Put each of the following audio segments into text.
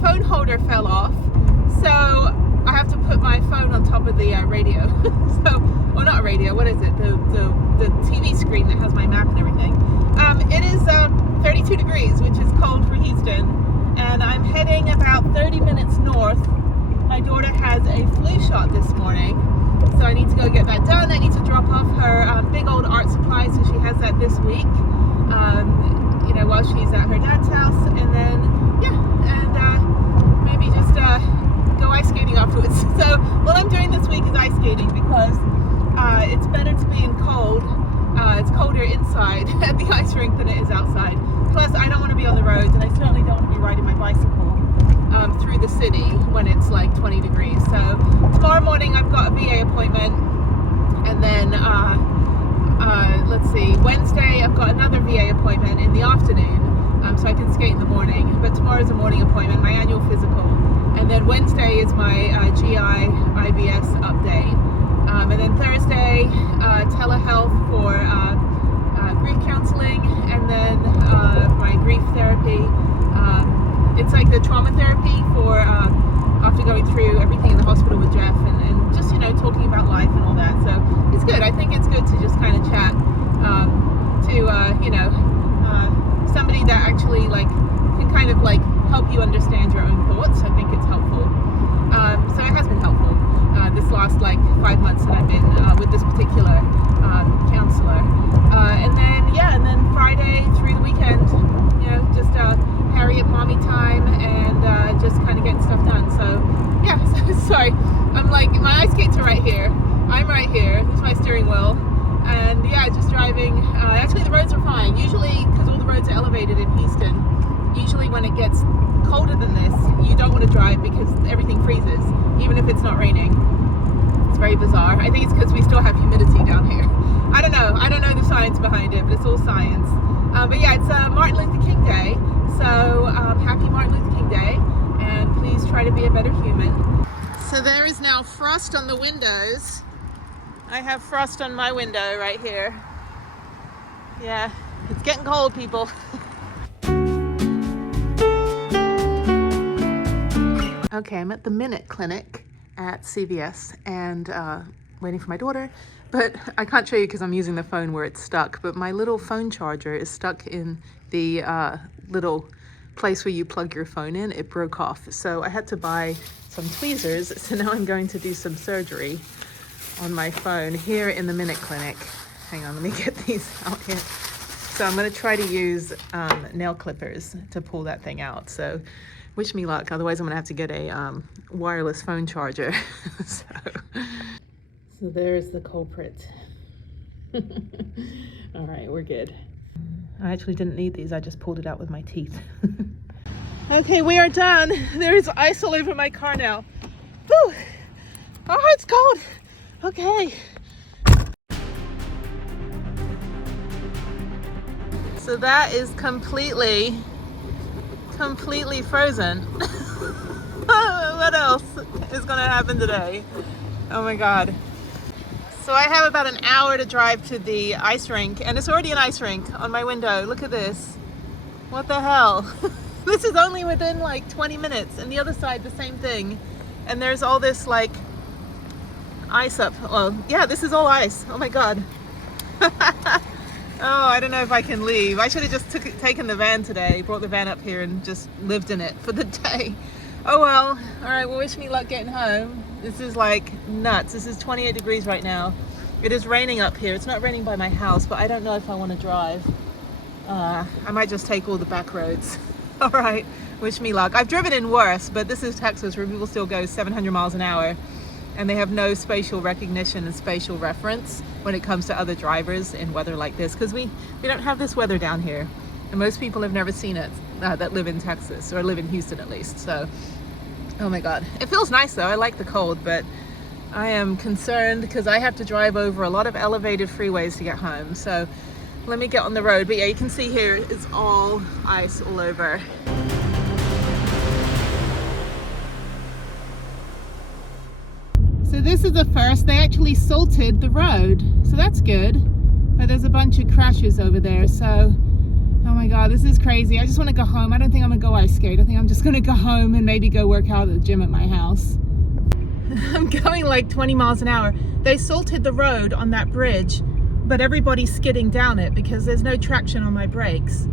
phone holder fell off, so I have to put my phone on top of the radio. So, well, not a radio, what is it? The TV screen that has my map and everything. It is 32 degrees, which is cold for Houston, and I'm heading about 30 minutes north. My daughter has a flu shot this morning, so I need to go get that done. I need to drop off her big old art supplies, so she has that this week, you know, while she's at her dad's house, and then, yeah, and maybe just go ice skating afterwards. So what I'm doing this week is ice skating because it's better to be in cold. It's colder inside at the ice rink than it is outside. Plus, I don't want to be on the roads, and I certainly don't want to be riding my bicycle through the city when it's like 20 degrees. So tomorrow morning I've got a VA appointment, and then let's see, Wednesday I've got another VA appointment in the afternoon, so I can skate in the morning. But tomorrow's a morning appointment, my annual physical, and then Wednesday is my GI IBS update, and then Thursday telehealth for grief counseling, and then my grief therapy. It's like the trauma therapy for after going through everything in the hospital with Jeff, and just, you know, talking about life and all that. So it's good. I think it's good to just kind of chat to you know, somebody that actually like can kind of like help you understand your own thoughts. I think it's helpful. So it has been helpful this last like 5 months that I've been with this particular counselor. And then, yeah, and then Friday through the weekend, you know, just Harriet mommy time, and just kind of getting stuff done. So yeah, sorry, I'm like, my ice skates are right here, I'm right here, this is my steering wheel, and yeah, just driving. Actually the roads are fine, usually, because all the roads are elevated in Houston. Usually when it gets colder than this, you don't want to drive because everything freezes, even if it's not raining. It's very bizarre. I think it's because we still have humidity down here. I don't know the science behind it, but it's all science. But yeah, it's Martin Luther King Day, so happy Martin Luther King Day, and please try to be a better human. So there is now frost on the windows. I have frost on my window right here. Yeah, it's getting cold, people. Okay, I'm at the Minute Clinic at CVS, and waiting for my daughter, but I can't show you because I'm using the phone where it's stuck, but my little phone charger is stuck in the little place where you plug your phone in. It broke off, so I had to buy some tweezers, so now I'm going to do some surgery on my phone here in the Minute Clinic. Hang on, let me get these out here. So I'm going to try to use nail clippers to pull that thing out, so wish me luck, otherwise I'm gonna have to get a wireless phone charger. So there's the culprit. All right, we're good. I actually didn't need these, I just pulled it out with my teeth. Okay, we are done. There's ice all over my car now. Whew. Oh, it's cold. Okay. So that is completely frozen. What else is gonna happen today? Oh my God. So I have about an hour to drive to the ice rink, and it's already an ice rink on my window. Look at this. What the hell? This is only within like 20 minutes, and the other side the same thing. And there's all this like ice up. Well, yeah, this is all ice. Oh my God. Oh, I don't know if I can leave. I should have just taken the van today, brought the van up here and just lived in it for the day. Oh well. All right, well, wish me luck getting home. This is like nuts. This is 28 degrees right now. It is raining up here. It's not raining by my house, but I don't know if I want to drive. I might just take all the back roads. All right, wish me luck. I've driven in worse, but this is Texas where people still go 700 miles an hour. And they have no spatial recognition and spatial reference when it comes to other drivers in weather like this, because we don't have this weather down here, and most people have never seen it that live in Texas, or live in Houston at least. So, oh my God, it feels nice though. I like the cold, but I am concerned because I have to drive over a lot of elevated freeways to get home. So let me get on the road. But yeah, you can see here it's all ice all over. So this is the first, they actually salted the road, so that's good. But there's a bunch of crashes over there, so, oh my God, this is crazy. I just want to go home. I don't think I'm gonna go ice skate. I think I'm just gonna go home and maybe go work out at the gym at my house. I'm going like 20 miles an hour. They salted the road on that bridge, but everybody's skidding down it because there's no traction on my brakes.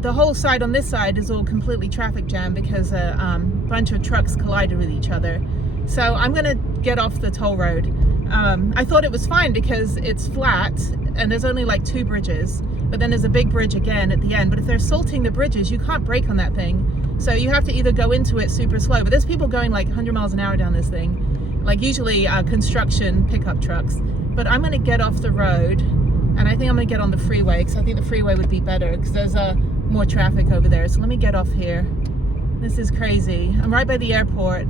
The whole side on this side is all completely traffic jammed because a bunch of trucks collided with each other. So I'm gonna get off the toll road. I thought it was fine because it's flat and there's only like 2 bridges, but then there's a big bridge again at the end. But if they're salting the bridges, you can't brake on that thing. So you have to either go into it super slow, but there's people going like 100 miles an hour down this thing, like usually construction pickup trucks. But I'm gonna get off the road and I think I'm gonna get on the freeway because I think the freeway would be better because there's more traffic over there. So let me get off here. This is crazy. I'm right by the airport.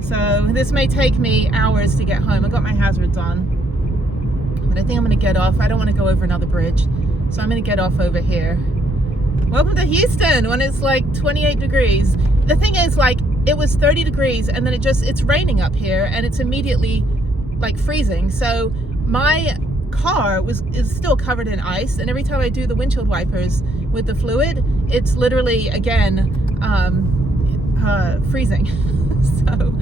So this may take me hours to get home. I got my hazards on, but I think I'm gonna get off. I don't wanna go over another bridge. So I'm gonna get off over here. Welcome to Houston when it's like 28 degrees. The thing is, like, it was 30 degrees and then it's raining up here and it's immediately like freezing. So my car is still covered in ice, and every time I do the windshield wipers with the fluid, it's literally again freezing. So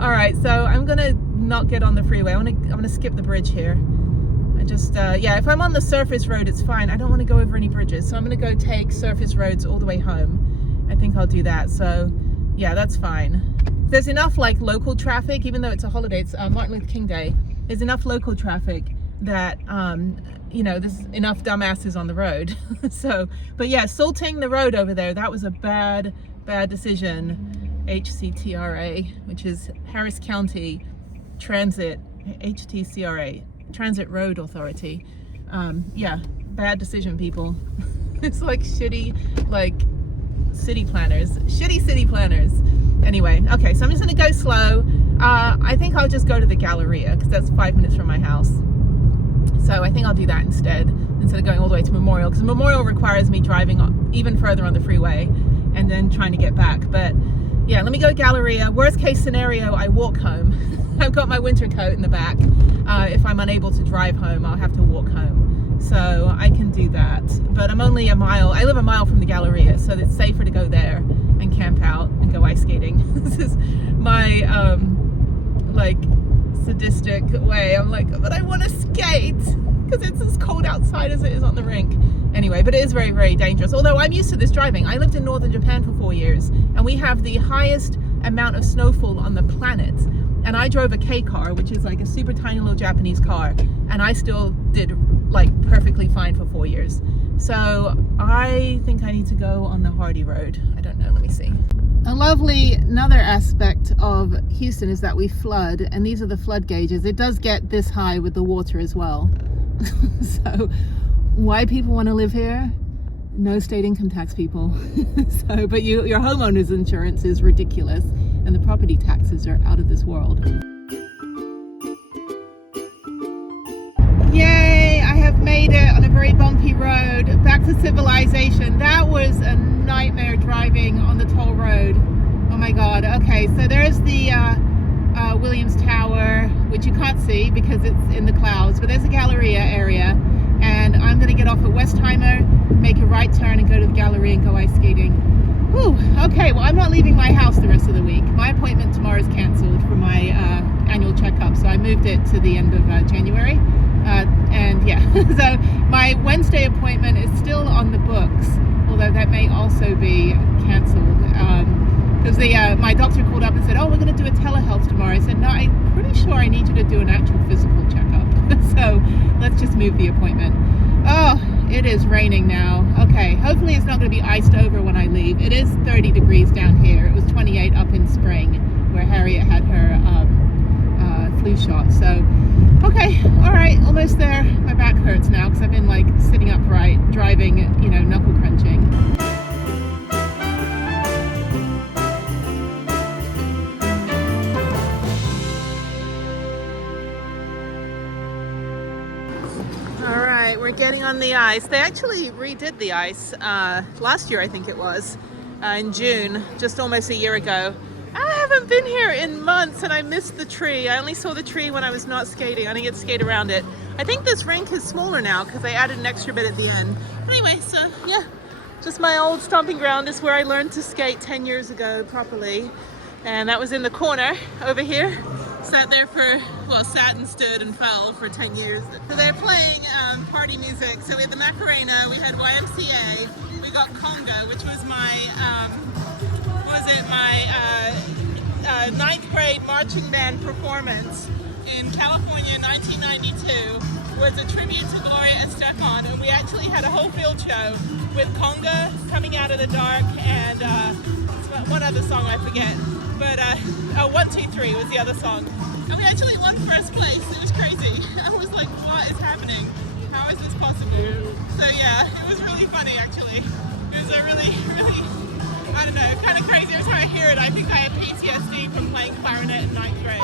all right, so I'm gonna not get on the freeway. I'm gonna skip the bridge here. I just yeah, if I'm on the surface road it's fine. I don't want to go over any bridges, so I'm gonna go take surface roads all the way home. I think I'll do that. So yeah, that's fine. There's enough like local traffic, even though it's a holiday, it's Martin Luther King Day. There's enough local traffic that you know, there's enough dumbasses on the road. So, but yeah, salting the road over there, that was a bad decision. HCTRA, which is Harris County Transit, HTCRA, Transit Road Authority. Yeah, bad decision, people. It's like shitty, like city planners. Anyway, okay, so I'm just gonna go slow. I think I'll just go to the Galleria because that's 5 minutes from my house. So I think I'll do that instead of going all the way to Memorial, because Memorial requires me driving even further on the freeway and then trying to get back. But yeah, let me go Galleria. Worst case scenario, I walk home. I've got my winter coat in the back. If I'm unable to drive home, I'll have to walk home. So I can do that. But I'm only a mile. I live a mile from the Galleria, so it's safer to go there and camp out and go ice skating. This is my like sadistic way. I'm like, but I want to skate because it's as cold outside as it is on the rink. Anyway, but it is very, very dangerous. Although I'm used to this driving. I lived in northern Japan for 4 years, and we have the highest amount of snowfall on the planet. And I drove a K car, which is like a super tiny little Japanese car, and I still did like perfectly fine for 4 years. So I think I need to go on the Hardy Road. I don't know, let me see. Another aspect of Houston is that we flood, and these are the flood gauges. It does get this high with the water as well. So why people want to live here? No state income tax, people. So, but your homeowner's insurance is ridiculous, and the property taxes are out of this world. Yay! I have made it on a very bumpy road back to civilization. That was a nightmare driving on the toll road. Oh my God. Okay, so there's the Williams Tower, which you can't see because it's in the clouds, but there's a Galleria area. And I'm going to get off at Westheimer, make a right turn and go to the Galleria and go ice skating. Whew, okay, well, I'm not leaving my house the rest of the week. My appointment tomorrow is cancelled for my annual checkup, so I moved it to the end of January. And yeah, so my Wednesday appointment is still on the books, although that may also be cancelled. Because my doctor called up and said, oh, we're going to do a telehealth tomorrow. I said, no, I'm pretty sure I need you to do an actual physical checkup. So let's just move the appointment. Oh, it is raining now. Okay, hopefully it's not going to be iced over when I leave. It is 30 degrees down here. It was 28 up in Spring where Harriet had her flu shot. So, okay, all right, almost there. My back hurts now because I've been like sitting upright, driving, you know, knuckle crunching. We're getting on the ice. They actually redid the ice last year, I think it was, in June, just almost a year ago. I haven't been here in months and I missed the tree. I only saw the tree when I was not skating. I didn't get to skate around it. I think this rink is smaller now because they added an extra bit at the end. Anyway, so yeah, just my old stomping ground is where I learned to skate 10 years ago properly. And that was in the corner over here. Sat there for, well, sat and stood and fell for 10 years. So they're playing party music. So we had the Macarena, we had YMCA, we got Conga, which was my, ninth grade marching band performance in California in 1992. Was a tribute to Gloria Estefan, and we actually had a whole field show with Conga, Coming Out of the Dark, and one other song I forget. But 1, 2, 3 was the other song. And we actually won first place. It was crazy. I was like, what is happening? How is this possible? So yeah, it was really funny actually. It was a really, I don't know, kind of crazy. Every time I hear it, I think I have PTSD from playing clarinet in 9th grade.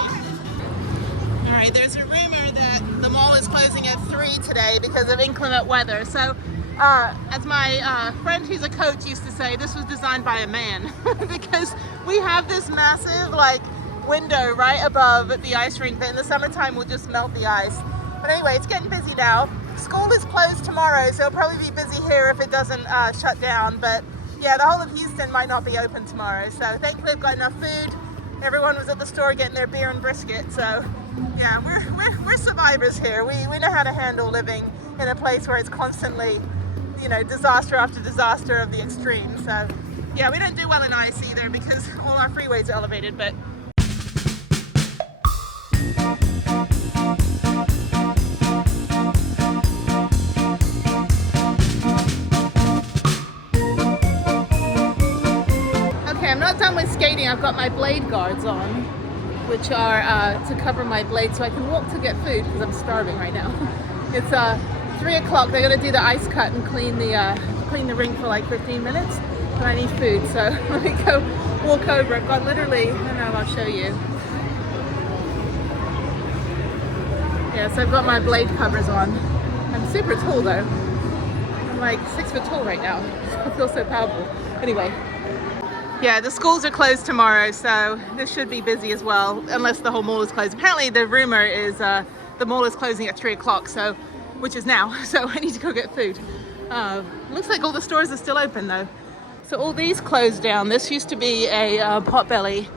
All right, there's a rumor that the mall is closing at 3 today because of inclement weather. So as my friend who's a coach used to say, this was designed by a man because we have this massive like window right above the ice rink that in the summertime will just melt the ice. But anyway, it's getting busy now. School is closed tomorrow, so it'll probably be busy here if it doesn't shut down. But yeah, the whole of Houston might not be open tomorrow. So thankfully we've got enough food. Everyone was at the store getting their beer and brisket. So yeah, we're survivors here. We know how to handle living in a place where it's constantly, you know, disaster after disaster of the extreme. So yeah, we don't do well in ice either because all our freeways are elevated, but okay, I'm not done with skating. I've got my blade guards on, which are to cover my blade so I can walk to get food because I'm starving right now. It's 3 o'clock. They're gonna do the ice cut and clean the rink for like 15 minutes, but I need food, so let me go walk over. I've got literally, I don't know, I'll show you. Yeah, so I've got my blade covers on. I'm super tall though. I'm like 6 foot tall right now. I feel so powerful. Anyway. Yeah, the schools are closed tomorrow, so this should be busy as well, unless the whole mall is closed. Apparently the rumor is the mall is closing at 3 o'clock, so, which is now, so I need to go get food. Looks like all the stores are still open though. So all these closed down. This used to be a Potbelly.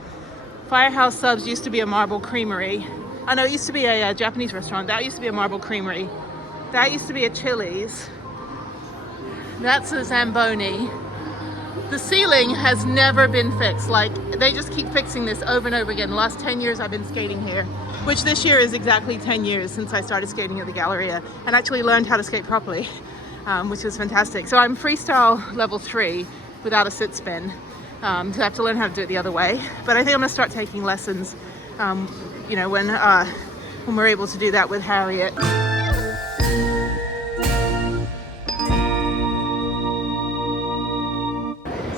Firehouse Subs used to be a Marble Creamery. I know it used to be a Japanese restaurant. That used to be a Marble Creamery. That used to be a Chili's. That's a Zamboni. The ceiling has never been fixed. Like, they just keep fixing this over and over again. The last 10 years I've been skating here, which this year is exactly 10 years since I started skating at the Galleria and actually learned how to skate properly, which was fantastic. So I'm freestyle level 3 without a sit spin. So I have to learn how to do it the other way. But I think I'm gonna start taking lessons, you know, when we're able to do that with Harriet.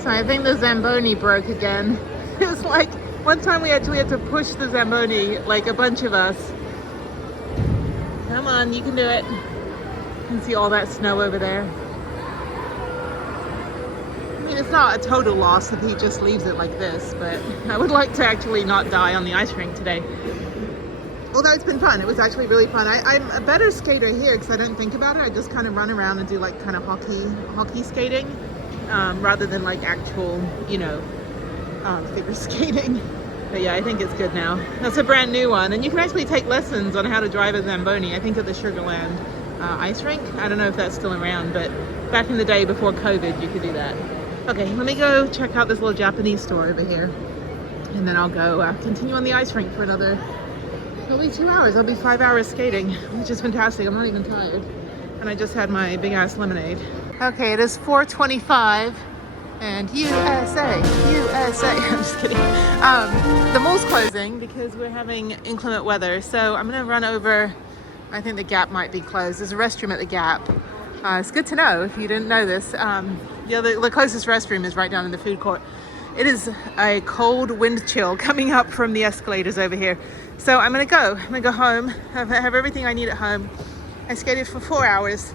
So I think the Zamboni broke again. It was like, one time we actually had to push the Zamboni, like a bunch of us. Come on, you can do it. You can see all that snow over there. I mean, it's not a total loss if he just leaves it like this, but I would like to actually not die on the ice rink today. Although it's been fun, it was actually really fun. I'm a better skater here because I don't think about it. I just kind of run around and do like kind of hockey skating. Rather than like actual, you know, figure skating. But yeah, I think it's good now. That's a brand new one. And you can actually take lessons on how to drive a Zamboni, I think at the Sugarland ice rink. I don't know if that's still around, but back in the day before COVID, you could do that. Okay, let me go check out this little Japanese store over here. And then I'll go continue on the ice rink for another, probably 2 hours. I'll be 5 hours skating, which is fantastic. I'm not even tired. And I just had my big ass lemonade. Okay, it is 4:25 and USA. I'm just kidding. The mall's closing because we're having inclement weather. So I'm gonna run over, I think the Gap might be closed. There's a restroom at the Gap. It's good to know if you didn't know this. The closest restroom is right down in the food court. It is a cold wind chill coming up from the escalators over here. So I'm gonna go home, have everything I need at home. I skated for 4 hours.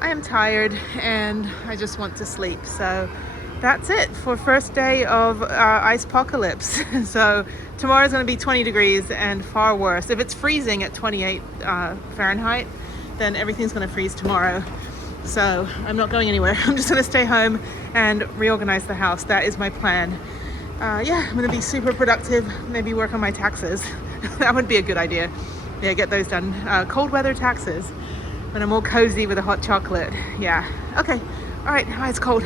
I am tired and I just want to sleep. So that's it for first day of icepocalypse. So tomorrow's going to be 20 degrees and far worse. If it's freezing at 28 Fahrenheit, then everything's going to freeze tomorrow. So I'm not going anywhere. I'm just going to stay home and reorganize the house. That is my plan. Yeah, I'm going to be super productive. Maybe work on my taxes. That would be a good idea. Yeah, get those done. Cold weather taxes when I'm all cozy with a hot chocolate. Yeah. Okay. All right. It's cold.